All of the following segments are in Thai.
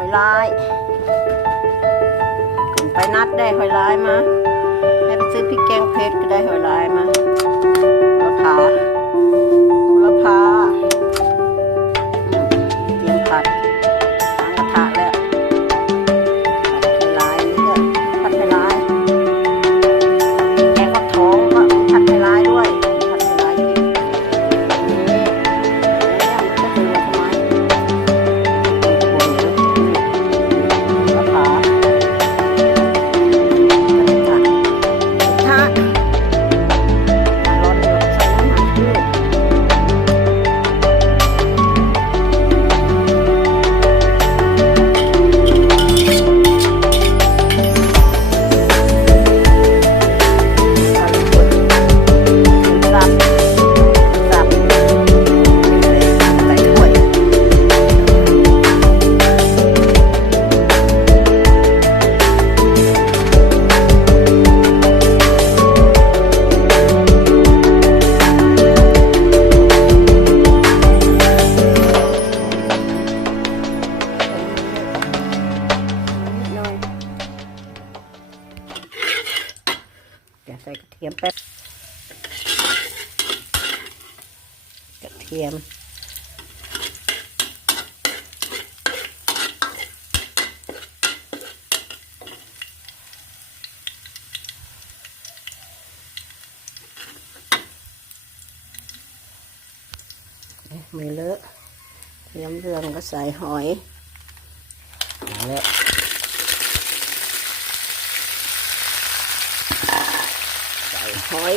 อยลายไปนัดได้หอยลายมาให้ไปซื้อพริกแกงเผ็ดก็ได้หอยลาย ดี๋ยวใส่กระเทียมแป๊บกระเทียมไม่เลอะเทียมเรื่องก็ใส่หอยเอาละใส่ หอย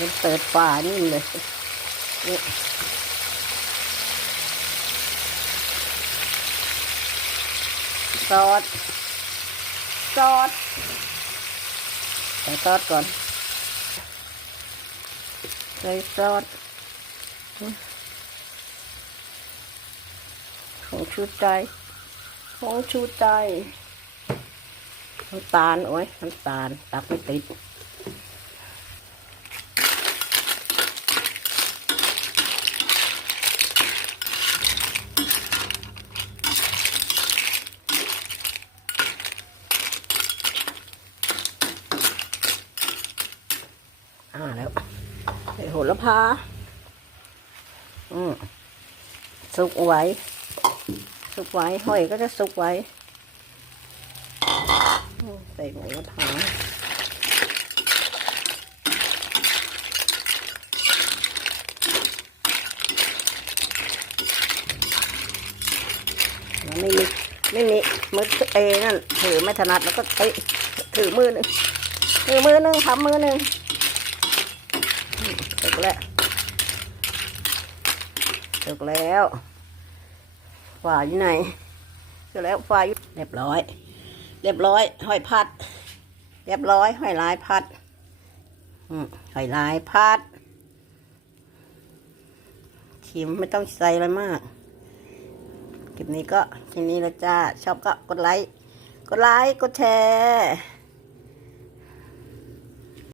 มันเปิดฝานี่เลยซอสซอส ส่ซอสก่อน ใส่ซอสของชูใจของชูใจน้ำตาล โอ้ยน้ำตาล ตักไม่ติด่าแล้วใส่โหระพา อืมสุกไว้ สุกไว้หอยก็จะสุกไว้ใส่โหระพาไม่มีไม่มีมือเอนั่นถือไม่ถนัดแล้วก็เอ้ยถือมือหนึ่งถือมือหนึ่งทำมือหนึ่ง ถูกแล้วถูกแล้วฝาอยู่ไหนถูกแล้วฝาอยู่เรียบร้อย เรียบร้อยหอยพัด เรียบร้อยหอยลายพัดหอยลายพัดชิมไม่ต้องใส่อะไรมาก คลิปนี้ก็ทีนี้ละจ้า ชอบก็กดไลค์ กดไลค์ กดแชร์